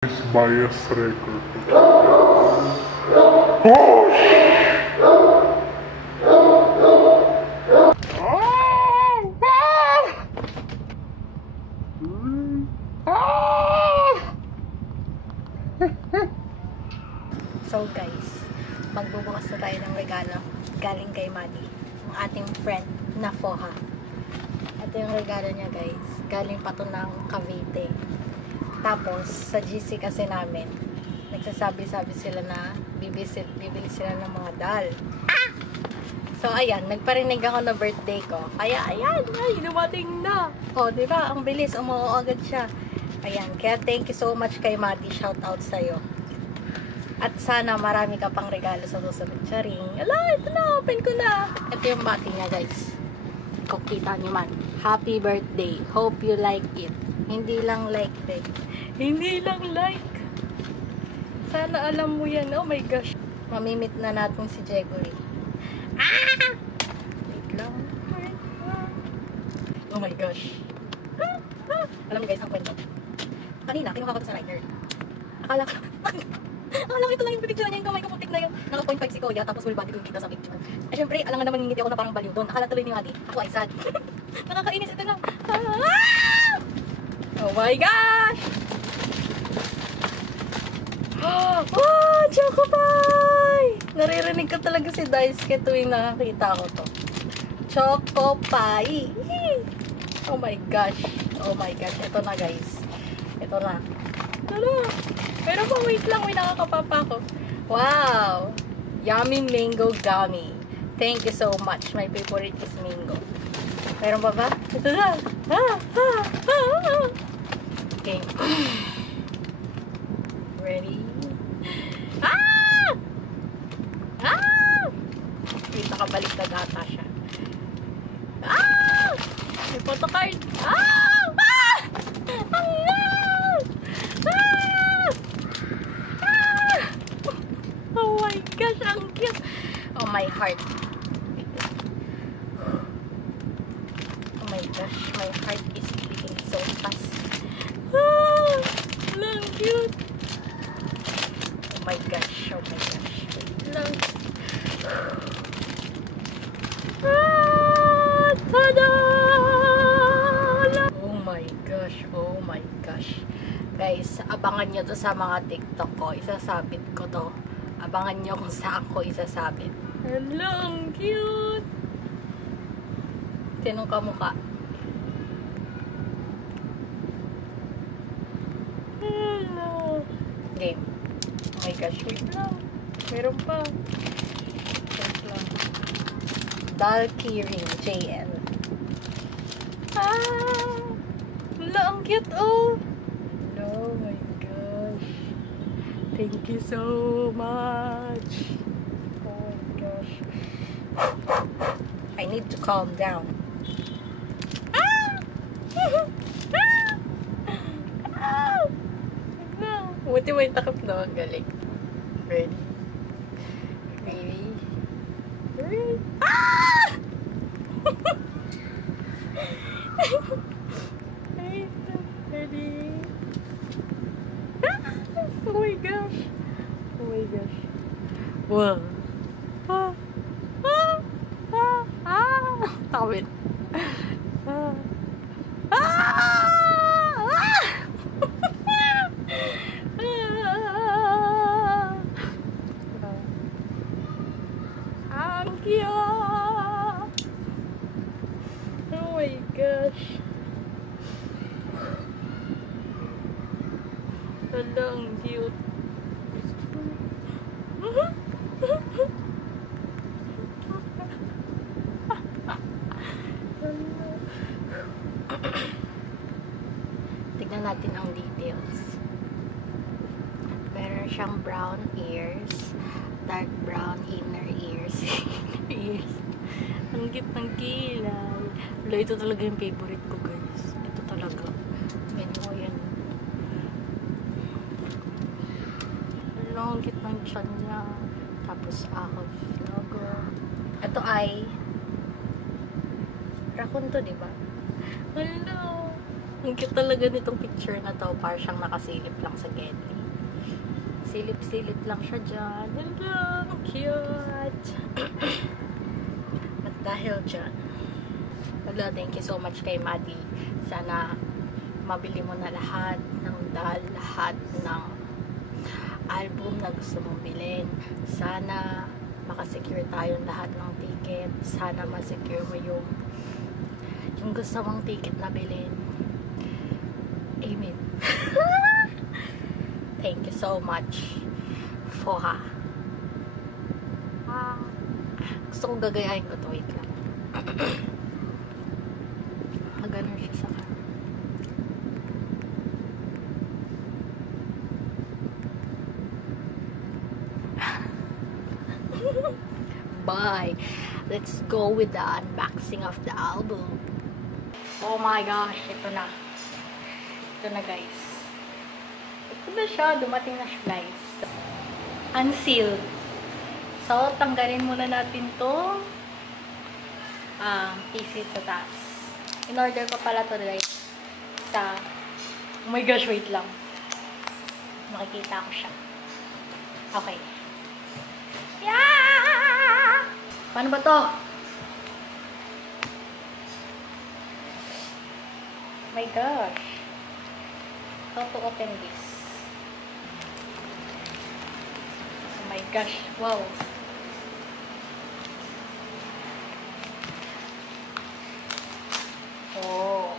Bias record. Oh! So guys, magbubukas na tayo ng regalo galing kay Maddie, ang ating friend na Foha. Ito yung regalo niya guys, galing pa to ng Cavite. Tapos sa GC kasi namin, nagsasabi-sabi sila na bibili sila ng mga doll. So ayan, nagparinig ako na birthday ko. Kaya ayan, ay dumating na. Oh, di ba? Ang bilis, umuo agad siya. Ayan, kaya thank you so much kay Maddie. Shout out sa'yo. At sana marami ka pang regalo sa susunod. Charing. Ala, ito na, open ko na. Ito yung bati niya guys. Kung kita nyo man. Happy birthday. Hope you like it. Hindi lang like, babe. Hindi lang like. Sana alam mo yan. Oh my gosh. Mamimit na natin si Jegory. Ah! Wait lang. Oh my gosh. Alam mo guys, ang kwento. Kanina, kinuha ko sa rider. Akala ko ito lang yung picture niya, yung kamay ko putik na yung naka 0.5 si Kuya, tapos full body ko yung kita sa picture. Eh syempre, alam nga naman ngiti ako na parang baliw doon. Akala tuloy ni Ate, ako ay sad. Nakakainis ito lang. Ah! Oh my gosh! Oh, Choco Pie! Naririnig ko talaga si Daisuke tuwing nakakita ko to. Choco Pie! Oh my gosh! Oh my gosh! Ito na guys. Ito na. Tara! Pero pa, wait lang. May nakakapapa ko. Wow! Yummy mango gummy. Thank you so much. My favorite is mango. Meron pa ba? Ito na! Okay. Ready? Wait, nakabalik na data siya. May photocard. Oh my gosh, ang cute. Oh my heart. Oh my gosh, my heart is beating so fast. Ang cute. Oh my gosh, oh my gosh. Lang. Tada! Oh my gosh, oh my gosh. Guys, abangan nyo to sa mga TikTok ko. Isasabit ko to. Abangan nyo kung saan ko isasabit. Hello, ang cute! Tinong kamukha. Hello! Game. Oh my gosh, wait lang. Meron pa. Wait lang. Doll keyring, JL. Hello, ang cute, oh! Oh my gosh. Thank you so much. Oh my gosh. I need to calm down. No. Buti mo yung takap na. Ang galing. Ready? Ready? Ready? Ready? Oh my gosh. Oh my gosh. Wow. Stop it. Ang cute. Oh my gosh. Ang cute. Tignan natin ang details. Meron siyang brown ears, dark brown inner ears. Ang cute ng kilay. Wala, ito talaga yung favorite ko guys. Ito talaga. Ganyan ko yan. Ang cute ng chan niya. Tapos ako logo. Ito ay raccoon to, diba? Hello! Ang cute talaga nitong picture na to. Parang siyang nakasilip lang sa Getty. Silip-silip lang siya dyan. Hello, cute. At dahil dyan, thank you so much kay Maddie. Sana mabili mo na lahat ng album na gusto mong bilhin. Sana makasecure tayong lahat ng ticket. Sana masecure mo yung gusto mong ticket na bilhin. Amen. Thank you so much, Foha. Gusto kong gagayahin ko to. Wait lang. Maganon siya sa kanya. Bye. Let's go with the unboxing of the album. Oh my gosh, ito na. Ito na, guys. Ito na siya. Dumating na siya, guys. Unsealed. So, tanggalin muna natin to. PC sa taas. In-order ko pala to, guys. Sa... Oh my gosh, wait lang. Makikita ko siya. Okay. Yeah! Paano ba to? My gosh. How to open this? Oh my gosh. Wow. Oh.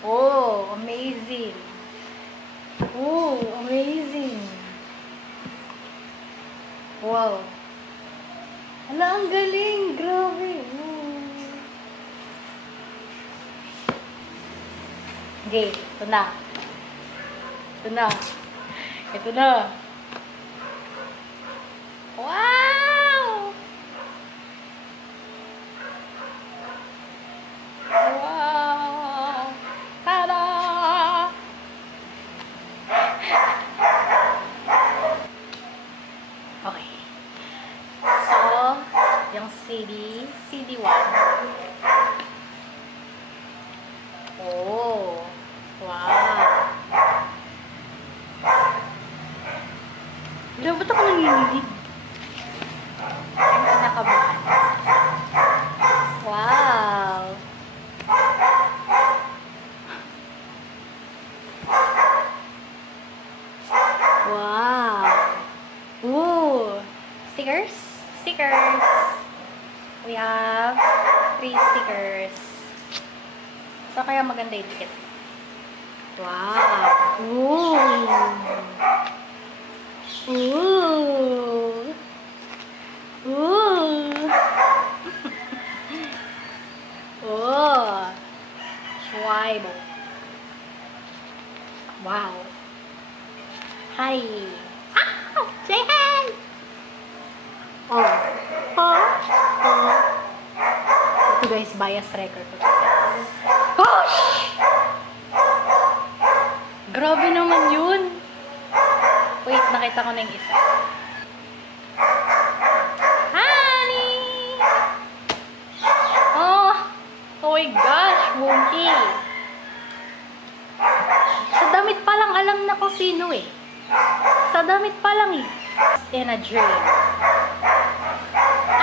Oh, amazing. Oh, amazing. Wow. Hala, ang galing. Grabe. Okay, ito na. Ito na. Ito na. Wow! Wow! Tada! Okay. So, yung CD1. Oh. Wow. Wala, ba't ako nanginginig? Ang kinakabahan. Wow. Wow. Ooh. Stickers? Stickers. We have 3 stickers. So, kaya maganda yung ticket. Wow. Ooh. Ooh. Ooh. Oh. Schweibo. Wow. Hi. Ah! Say hi! Oh. Oh. Oh. Ito guys, bias record ko. Gosh! Grabe naman yun. Wait, nakita ko na yung isa. Honey! Oh! Oh my gosh, Wonky! Sa damit pa lang, alam na kung sino eh. Sa damit pa lang eh. In a dream.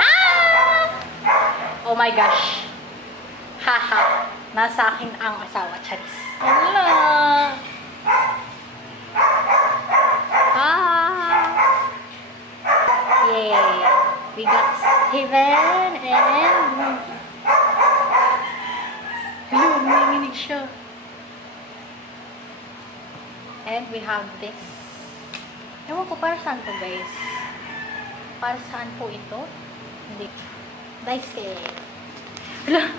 Ah! Oh my gosh. Haha. Nasa akin ang asawa, Charis. Hala! Yay! We got Steven and... Hello, nanginginig siya. And we have this. Ewan ko, para saan to, guys? Para saan po ito? Hindi. Dice. Hala!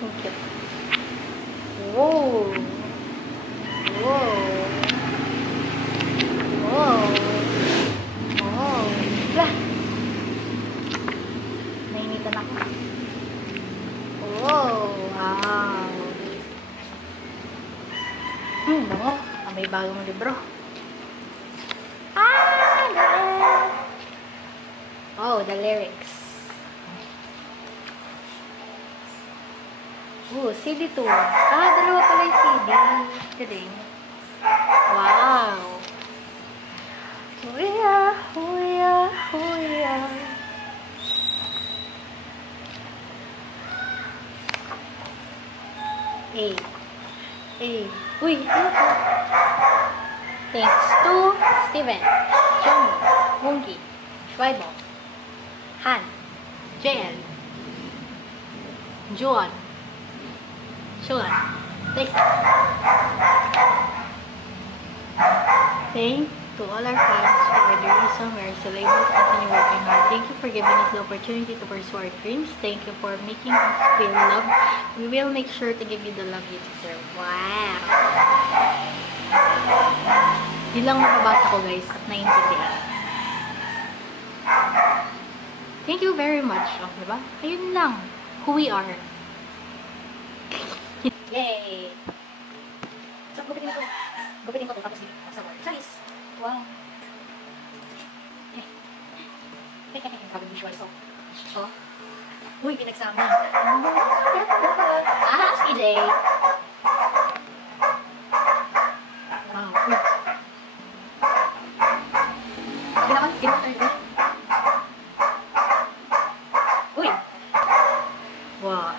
Ang cute. Whoa! Whoa! Whoa! Whoa! Hala! Nainitan ako. Whoa! Wow! Bango. May bagong libro. Oh, the lyrics. CD2. Dalawa pala yung CD. Galing. Wow. Huya, huya, huya. Uy, ano to? Thanks to Steven, Jomo, Mungi, Schweibo, Han, JL, Juan, Sean. Thank to all our fans for the reason we are still able to continue working hard. Thank you for giving us the opportunity to pursue our dreams. Thank you for making us feel loved. We will make sure to give you the love you deserve. Wow! Yun lang mababasa ko guys at naiintindihan. Thank you very much. Oh, diba? Ayun lang. Who we are. Yay! So, gupitin ko. Gupitin ko to tapos dito. Sa word. Charis! Wow! Sabi visual so. Oh. Uy, pinagsama. CJ! Wow. Uy. Ginawa tayo. Uy! Wow.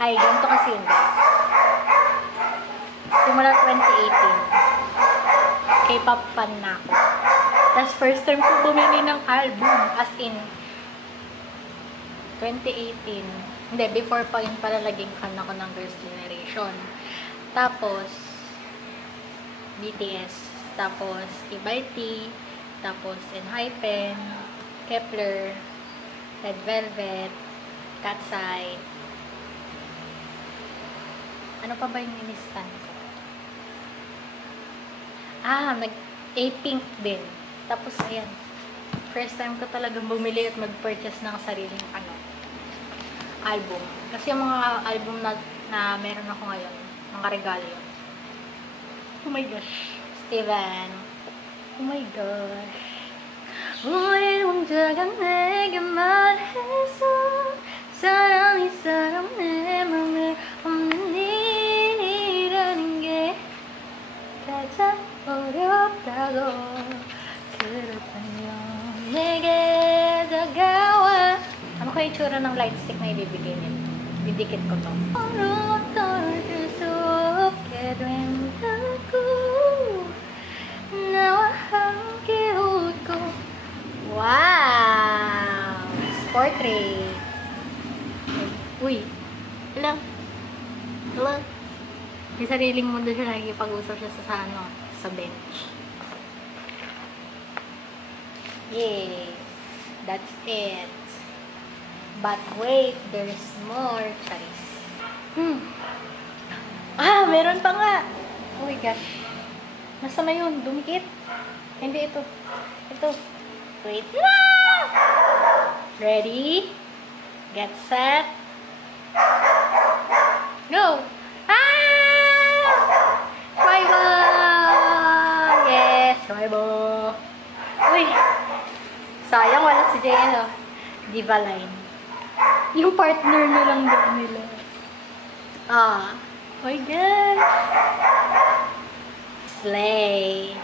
Ay, ganito kasi yun guys. Simula 2018, K-pop fan na ako. Tapos first time ko bumili ng album. As in, 2018. Hindi, before pa yun para laging fan ako ng Girls' Generation. Tapos, BTS. Tapos, T-by-T. Tapos, Enhypen. Kepler. Red Velvet. Katseye. Ano pa ba yung inistan ko? A-Pink din. Tapos, ayan. First time ko talagang bumili at mag-purchase ng sariling album. Kasi yung mga album na meron ako ngayon, mga regalo yun. Oh my gosh. Steven. Oh my gosh. 오늘 혼자가 내게 말해서 사랑이 사람 내 맘에 없는 일이라는 게 가장 어렵다고 그렇다면 내게 다가와. Ano kaya itsura ng light stick na ibibigay nito? Didikit ko to. 떨어질 수 없게 된다고 나와 함께 웃고. Wow! Portrait. Uy! Hello? Hello? May sariling mundo siya, nakikipag-usap siya sa bench. Yay! That's it. But wait, there's more. Charis. Meron pa nga! Oh my gosh. Nasa na yun? Dumikit? Hindi, ito. Ito. Wait. Ready? Get set. Go! Schweibo! Yes! Schweibo! Uy! Sayang, wala si JL. Diva line. Yung partner na lang doon nila. Oh my God! Slay!